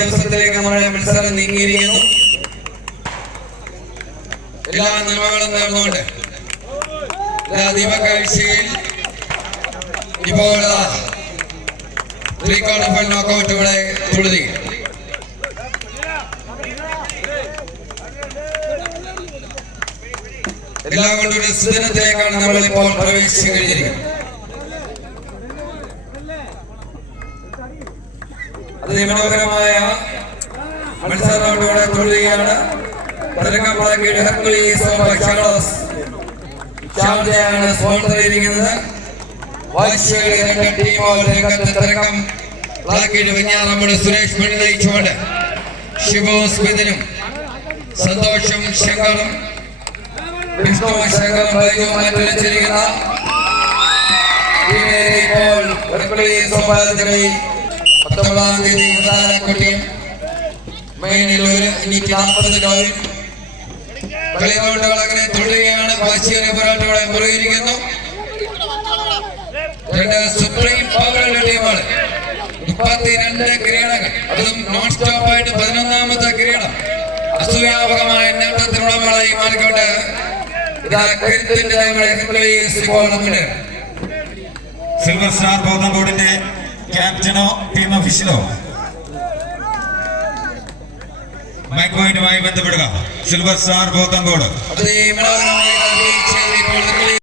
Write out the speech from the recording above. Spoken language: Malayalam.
ദിവസത്തിലേക്ക് നമ്മുടെ മത്സരം നീങ്ങിയിരിക്കുന്നു. എല്ലാ നന്മകളും നേർന്നുകൊണ്ട് ദീപക്കാഴ്ചയിൽ ഇപ്പോൾ പ്രീ ക്വാർട്ടർ നോക്കൗട്ട് ഇവിടെ തുടരുക എല്ലാം കൊണ്ടും സുദിനത്തിലേക്കാണ് നമ്മൾ ഇപ്പോൾ പ്രവേശിച്ചു കഴിഞ്ഞിരിക്കുന്നത്. അതിമനോഹരമായ മത്സരം ഇവിടെ തുടരുകയാണ്. തിരക്കമ്പളക്കീട് ഹെർക്കുലീസ് ഷാഡോസ് ഷാർജയാണ് സ്പോൺസർ ചെയ്തിരിക്കുന്നത്. വാശിയേറിയ രണ്ട് ടീമുകൾ രംഗത്ത് തിരക്കം. ബ്ലാക്കീട് വെഞ്ഞാറമ്മൂട് സുരേഷ് മണി നയിച്ചുകൊണ്ട് ശിവവും സ്മിതനും സന്തോഷം ശങ്കറും വിഷ്ണു ശങ്കറും ടീമിനെ ഇപ്പോൾ ഹെർക്കുലീസ് ആലത്തറയിൽ പത്തൊമ്പതാം തീയതി കുട്ടിയും ഒരു അഞ്ഞൂറ്റി നാൽപ്പത് ഗോൾ കളി റൗണ്ടുകൾ അങ്ങനെ തുടരുകയാണ് വാശിയുടെ പോരാട്ടങ്ങളെ മുറിയിരിക്കുന്നു. സുപ്രീം പവറുള്ള ടീമാണ്. മുപ്പത്തിരണ്ട് കിരീടങ്ങൾ അതും നോൺ സ്റ്റോപ്പ് ആയിട്ട് പതിനൊന്നാമത്തെ കിരീടം അസൂയാപകമായ നേട്ടത്തിനുടമകളായി മാറിക്കൊണ്ട് ഇതാ കരുത്തിന്റെ സിൽവർ സ്റ്റാർ ബോധംകോടിന്റെ ക്യാപ്റ്റനോ ടീം ഓഫീസിലോ മൈക്ക് പോയിന്റുമായി ബന്ധപ്പെടുക. സിൽവർ സ്റ്റാർ ഇപ്പോൾ